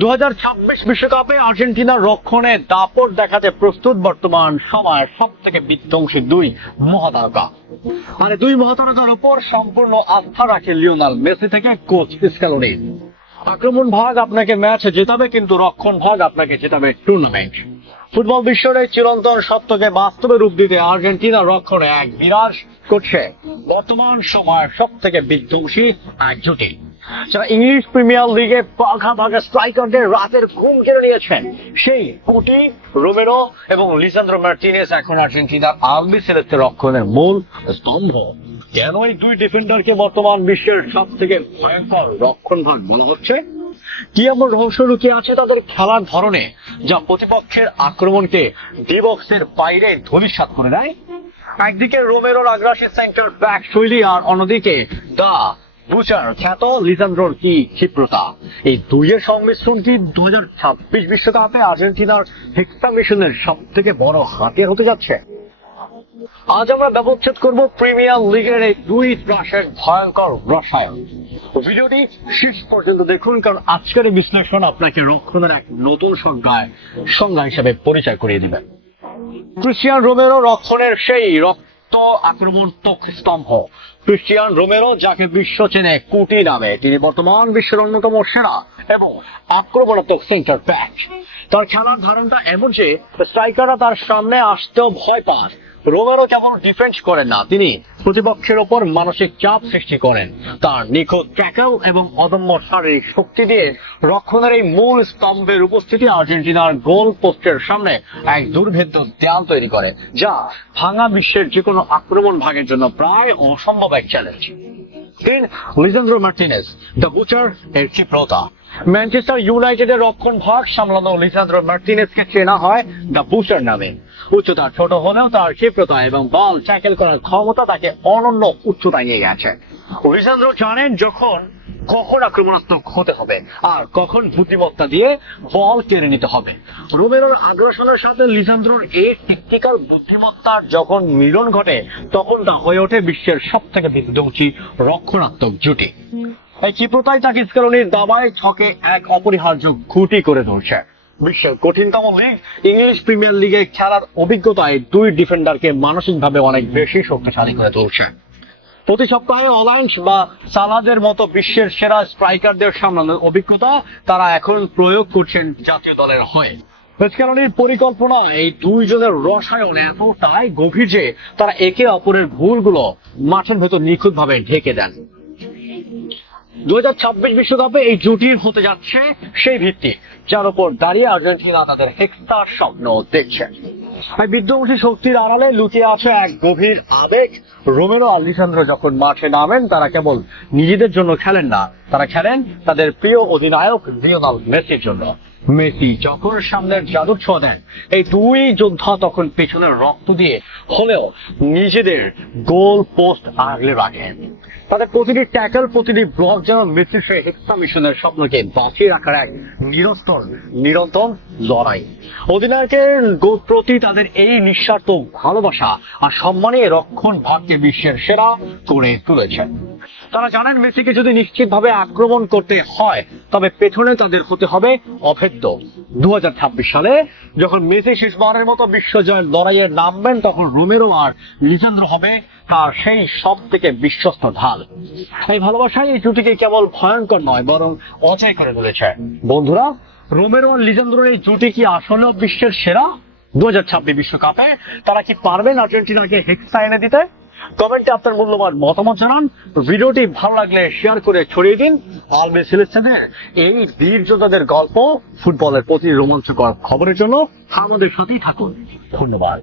2026 বিশ্বকাপে আর্জেন্টিনার রক্ষণে দাপট দেখাতে প্রস্তুত বর্তমান সময়ের সব থেকে বিধ্বংসী দুই মহাতারকা। আর দুই মহাতারকার উপর সম্পূর্ণ আস্থা রাখে লিওনেল মেসি থেকে কোচ স্ক্যালোনি। আক্রমণ ভাগ আপনাকে ম্যাচ জেতাবে, কিন্তু রক্ষণ ভাগ আপনাকে জেতাবে টুর্নামেন্ট। ফুটবল বিশ্বের এই চিরন্তন সত্যকে বাস্তবে রূপ দিতে আর্জেন্টিনার রক্ষণে এক বিরাজ করছে বর্তমান সময়ের সব থেকে বিধ্বংসী এক জুটি, যারা ইংলিশ প্রিমিয়ার লিগে পাখা ভাগা স্ট্রাইকারদের রাতের ঘুম কেড়ে নিয়েছেন। সেই কোটি, রোমেরো এবং লিসান্দ্রো মার্টিনেজ এখন আর্জেন্টিনার আলবি সেলেস্তে রক্ষণের মূল স্তম্ভ। কেন এই দুই ডিফেন্ডারকে বর্তমান বিশ্বের সব থেকে ভয়ঙ্কর রক্ষণ ভাগ বলা হচ্ছে? কি এমন রহস্য লুকিয়ে আছে তাদের খেলার ধরনে, যা প্রতিপক্ষের আক্রমণকে ডি বক্সের বাইরে ধূলিসাৎ করে দেয়? একদিকে রোমেরোর আগ্রাসী সেন্টার ব্যাক শৈলী, আর অন্যদিকে দা বুচার খ্যাত লিসান্দ্রোর কি ক্ষিপ্রতা। এই দুইয়ের সংমিশ্রণ কি 2026 বিশ্বকাপে আর্জেন্টিনার হেক্সা মিশনের সব থেকে বড় হাতিয়ার হতে যাচ্ছে? আজ আমরা ব্যবচ্ছেদ করব প্রিমিয়ার লিগের এই দুই ত্রাসের ভয়ঙ্কর রসায়ন। ভিডিওটি শেষ পর্যন্ত দেখুন, কারণ আজকের এই বিশ্লেষণ আপনাকে রক্ষণের এক নতুন সংজ্ঞা হিসেবে পরিচয় করিয়ে দিবেন। ক্রিস্টিয়ান রোমেরো রক্ষণের সেই রক্ত আক্রমণাত্মক স্তম্ভ। ক্রিস্টিয়ান রোমেরো, যাকে বিশ্ব চেনে কুটি নামে, তিনি বর্তমান বিশ্বের অন্যতম সেরা এবং আক্রমণাত্মক সেন্টার ব্যাক। তার খেলার ধারণটা এমন যে স্ট্রাইকাররা তার সামনে আসতেও ভয় পান। রোমেরো কেবল ডিফেন্স করেন না, তিনি প্রতিপক্ষের ওপর মানসিক চাপ সৃষ্টি করেন। তার নিখুঁত ট্যাকল এবং অদম্য শারীরিক শক্তি দিয়ে রক্ষণের এই মূল স্তম্ভের উপস্থিতি আর্জেন্টিনার গোল পোস্টের সামনে এক দুর্ভেদ্য দেয়াল তৈরি করে, যা ভাঙা বিশ্বের যে কোনো আক্রমণ ভাগের জন্য প্রায় অসম্ভব এক challenge. Lisandro Martinez, the Butcher এর ক্ষিপ্রতা। ম্যানচেস্টার ইউনাইটেডের রক্ষণ ভাগ সামলানো লিসান্দ্রো মার্টিনেজকে চেনা হয় দ্য বুচার নামে। উচ্চতা ছোট হলেও তার ক্ষিপ্রতা এবং বল ট্যাকেল করার ক্ষমতা তাকে অনন্য উচ্চতায় নিয়ে গেছে। লিসান্দ্রো জানেন কখন আক্রমণাত্মক হতে হবে আর কখন বুদ্ধিমত্তা দিয়ে বল কেড়ে নিতে হবে। রোমেরোর আগ্রাসনের সাথে লিসান্দ্রোর এই টেকনিক্যাল বুদ্ধিমত্তার যখন মিলন ঘটে, তখন তা হয়ে ওঠে বিশ্বের সব থেকে বিধ্বংসী রক্ষণাত্মক জুটি। এই ক্ষিপ্রতাই তাকে স্ক্যালোনির দাবায় ছকে এক অপরিহার্য খুঁটি করে ধরছে। বিশ্বের কঠিনতম লিগ ইংলিশ প্রিমিয়ার লিগে খেলার অভিজ্ঞতায় দুই ডিফেন্ডারকে মানসিকভাবে অনেক বেশি শক্তিশালী করে তুলছে। প্রতি সপ্তাহে অলাইন্স বা সালাদের মতো বিশ্বের সেরা স্ট্রাইকারদের সামলানোর অভিজ্ঞতা তারা এখন প্রয়োগ করছেন জাতীয় দলের হয়ে। স্ক্যালোনির পরিকল্পনা এই দুইজনের রসায়ন এতটাই গভীর যে তারা একে অপরের ভুলগুলো মাঠের ভেতর নিখুঁতভাবে ঢেকে দেন। 2026 বিশ্বকাপে এই জুটির হতে যাচ্ছে সেই ভিত্তি, যার উপর দাঁড়িয়ে আর্জেন্টিনা তাদের হেক্সার স্বপ্ন দেখছে। এই বিধ্বংসী শক্তির আড়ালে লুকিয়ে আছে এক গভীর আবেগ। রোমেরো আর লিসান্দ্রো যখন মাঠে নামেন, তারা কেবল নিজেদের জন্য খেলেন না, তারা খেলেন তাদের প্রিয় অধিনায়ক লিওনেল মেসির জন্য। মেসি যখন সামনের জাদুর ছোঁয়া দেন, এই দুই যোদ্ধা তখন পেছনের রক্ত দিয়ে হলেও নিজেদের গোল পোস্ট আগলে রাখেন। তাদের প্রতিটি ট্যাকল, প্রতিটি ব্লক যেন মেসির সেই হেক্সা মিশনের স্বপ্নকে বাঁচিয়ে রাখার এক নিরন্তর লড়াই। অধিনায়কের প্রতি তাদের এই নিঃস্বার্থ ভালোবাসা আর সম্মানে রক্ষণ ভাগকে বিশ্বের সেরা করে তুলেছেন। তারা জানেন মেসিকে যদি নিশ্চিতভাবে আক্রমণ করতে হয়, তবে পেছনে তাদের হতে হবে অভেদ্য। 2026 সালে যখন মেসি শেষবারের মতো বিশ্বজয়ের লড়াইয়ে নামবেন, তখন রোমেরো আর লিসান্দ্রো হবে তার সেই সব থেকে বিশ্বস্ত ঢাল। এই ভালোবাসায় এই জুটিকে কেবল ভয়ঙ্কর নয়, বরং অজয় করে তুলেছে। বন্ধুরা, রোমেরো আর লিসান্দ্রোর এই জুটি কি আসলে বিশ্বের সেরা? 2026 বিশ্বকাপে তারা কি পারবেন আর্জেন্টিনাকে হেক্সা এনে দিতে? কমেন্টে আপনার মূল্যবান মতামত জানান। ভিডিওটি ভালো লাগলে শেয়ার করে ছড়িয়ে দিন। আলবি সেলেস্তেদের এই বীর যোদ্ধাদের গল্প, ফুটবলের প্রতি রোমাঞ্চকর খবরের জন্য আমাদের সাথেই থাকুন। ধন্যবাদ।